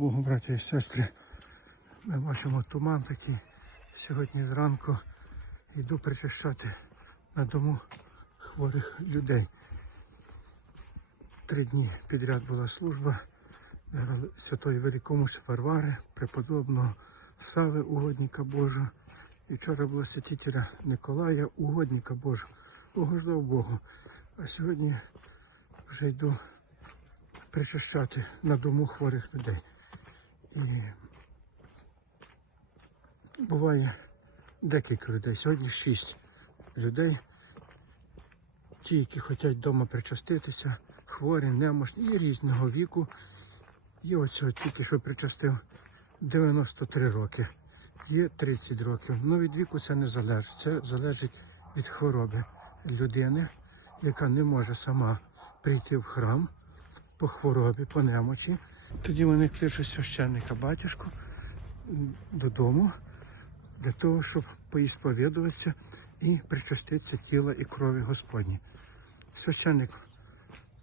Богу, браті і сестри, ми бачимо туман такий. Сьогодні зранку йду причащати на дому хворих людей. Три дні підряд була служба святої Великомусь Варвари, преподобного Сави, угодника Божого. І вчора була святителя Николая, угодника Божого. Угождав Богу. А сьогодні вже йду причащати на дому хворих людей. І буває декілька людей. Сьогодні шість людей. Ті, які хочуть вдома причаститися, хворі, немощні і різного віку. Є оцього тільки що причастив 93 роки, є 30 років. Ну від віку це не залежить. Це залежить від хвороби людини, яка не може сама прийти в храм по хворобі, по немочі. Тоді вони кличуть священника батюшку додому для того, щоб поісповідуватися і причаститися тіла і крові Господні. Священник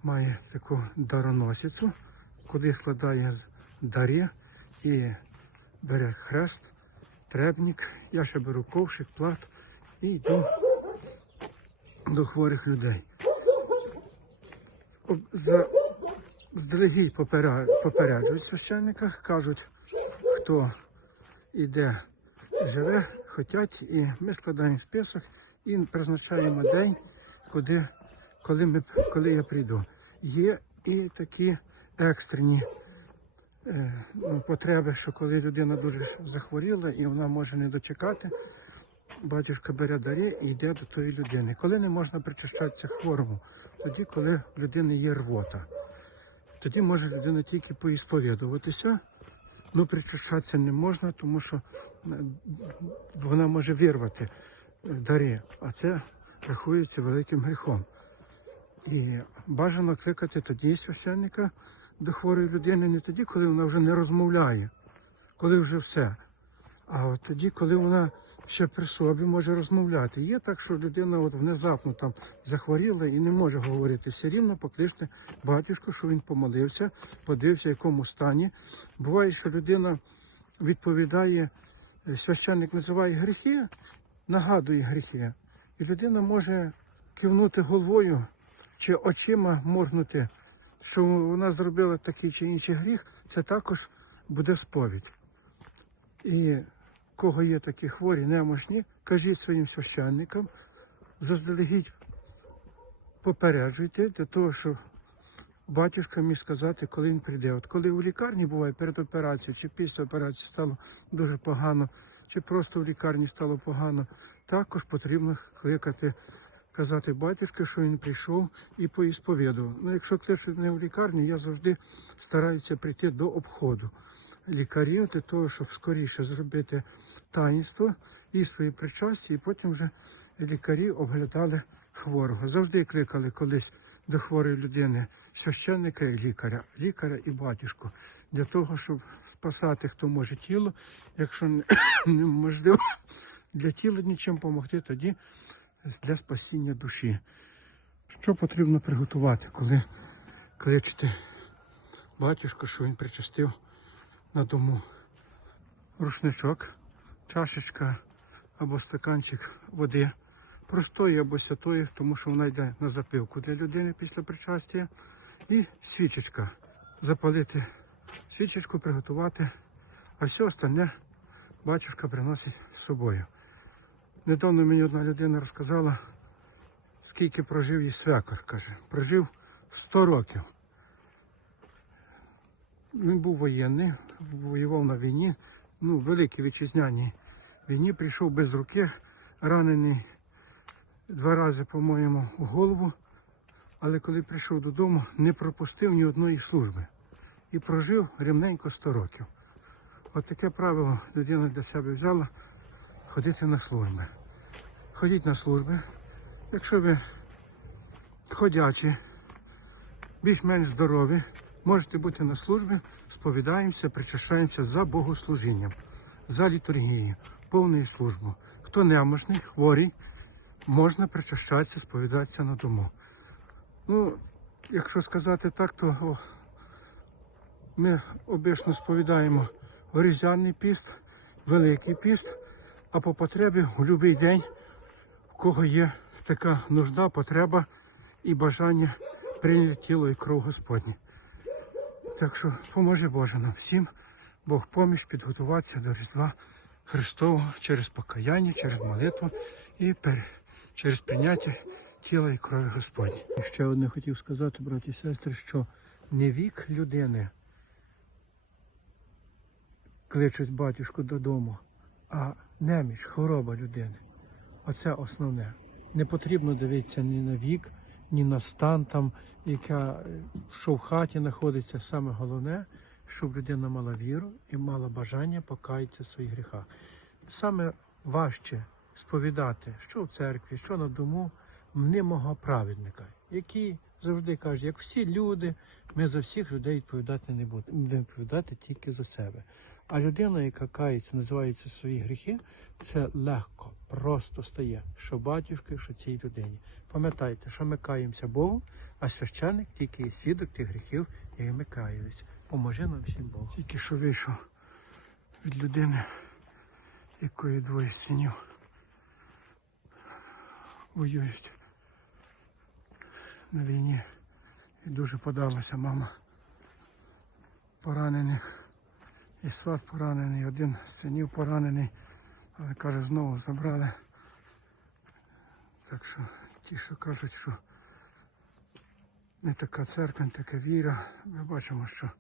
має таку дароносицю, куди складає дарі і бере хрест, требник, я ще беру ковшик, плат і йду до хворих людей. За Здалегідь попереджують священника, кажуть, хто іде, живе, хотять, і ми складаємо список і призначаємо день, куди, коли, ми, коли я прийду. Є і такі екстрені е, ну, потреби, що коли людина дуже захворіла і вона може не дочекати, батюшка бере дарі і йде до тої людини. Коли не можна причащатися хворому, тоді, коли в людини є рвота. Тоді може людина тільки поісповідуватися, ну причащатися не можна, тому що е, вона може вирвати дарі, дари, а це рахується великим гріхом. І бажано кликати тоді священника до хворої людини не тоді, коли вона вже не розмовляє, коли вже все. А от тоді, коли вона ще при собі може розмовляти. Є так, що людина от внезапно там захворіла і не може говорити. Все рівно покличте батюшку, що він помолився, подивився, в якому стані. Буває, що людина відповідає, е, священник називає гріхи, нагадує гріхи. І людина може кивнути головою чи очима моргнути, що вона зробила такий чи інший гріх, це також буде сповідь. І кого є такі хворі, немощні, кажіть своїм священникам, заздалегідь попереджуйте для того, щоб батюшка міг сказати, коли він прийде. От коли у лікарні буває перед операцією чи після операції стало дуже погано, чи просто в лікарні стало погано, також потрібно кликати, казати батюшки, що він прийшов і поісповідував. Ну, якщо кличуть не в лікарню, я завжди стараюся прийти до обходу лікарів для того, щоб скоріше зробити таїнство і свої причасті, і потім вже лікарі оглядали хворого. Завжди кликали колись до хворої людини священника і лікаря, лікаря і батюшку, для того, щоб спасати, хто може тіло, якщо неможливо для тіла нічим допомогти, тоді для спасіння душі. Що потрібно приготувати, коли кличете батюшку, що він причастив на дому рушничок, чашечка або стаканчик води, простої або святої, тому що вона йде на запивку для людини після причастя, і свічечка. Запалити свічечку, приготувати, а все остальне батюшка приносить з собою. Недавно мені одна людина розказала, скільки прожив її свекор. Каже, прожив 100 років. Він був воєнний, воював на війні, ну, в великій вітчизняній війні, прийшов без руки, ранений два рази, по-моєму, в голову, але коли прийшов додому, не пропустив ні одної служби і прожив рівненько 100 років. От таке правило людина для себе взяла ходити на служби. Ходіть на служби. Якщо ви ходячі, більш-менш здорові, можете бути на службі, сповідаємося, причащаємося за богослужінням, за літургією, повною службу. Хто немощний, хворий, можна причащатися, сповідатися на дому. Ну, якщо сказати так, то о, Ми обично сповідаємо різдвяний піст, Великий піст, а по потребі в будь-який день, в кого є така нужда, потреба і бажання прийняти тіло і кров Господнє. Так що поможи Боже нам всім, Бог поміж підготуватися до Різдва Христового через покаяння, через молитву і через прийняття тіла і крові Господні. Ще одне хотів сказати, браті і сестри, що не вік людини кличуть батюшку додому, а неміч, хвороба людини. Оце основне. Не потрібно дивитися ні на вік, ні на стан, там, яка, що в хаті знаходиться. Саме головне, щоб людина мала віру і мала бажання покаятися в своїх гріхах. Саме важче сповідати, що в церкві, що на дому, мнимого праведника, який завжди каже, як всі люди, ми за всіх людей відповідати не будемо, будемо відповідати тільки за себе. А людина, яка кається, називається свої гріхи, це легко, просто стає, що батюшки, що цій людині. Пам'ятайте, що ми каємося Богу, а священник тільки є свідок тих гріхів, і ми каялись. Поможи нам всім Богу. Тільки що вийшов від людини, якої двоє синів воюють на війні. І дуже подалася мама поранених. І сват поранений, один з синів поранений, але каже, знову забрали. Так що ті, що кажуть, що не така церква, не така віра, ми бачимо, що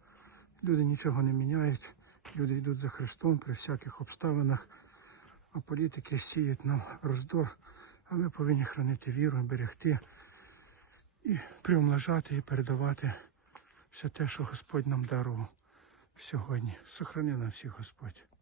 люди нічого не міняють, люди йдуть за Христом при всяких обставинах, а політики сіють нам роздор, а ми повинні хранити віру, берегти і приумножати і передавати все те, що Господь нам дарував сьогодні. Сохрани нас всіх, Господь.